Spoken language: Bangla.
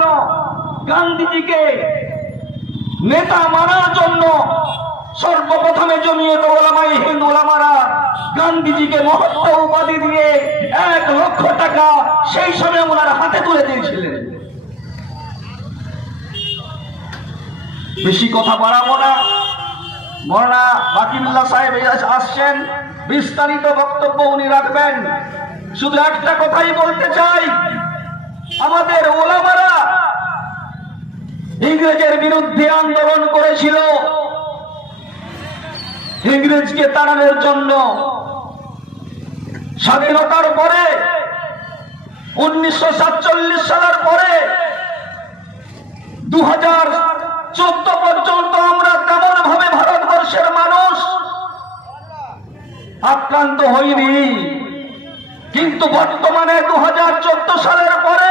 জন্য, গান্ধীজিকে নেতা মানার জন্য সর্বপ্রথমে জমিয়ত উলামায়ে হিন্দ উলামারা গান্ধীজিকে মহাত্মা উপাধি দিয়ে 1 লক্ষ টাকা সেই সময় ওনার হাতে তুলে দিয়েছিলেন। বেশি কথা বাড়াবো না, মৌলানা বাকিবুল্লাহ সাহেব আসছেন, বিস্তারিত বক্তব্য উনি রাখবেন। শুধু একটা কথাই বলতে চাই, আমাদের ওলামারা ইংরেজের বিরুদ্ধে আন্দোলন করেছিল ইংরেজকে তাড়ানোর জন্য। স্বাধীনতার পরে 1947 সালের পরে 2014 পর্যন্ত আমরা তেমন ভাবে ভারতবর্ষের মানুষ আক্রান্ত হইনি, কিন্তু বর্তমানে 2014 সালের পরে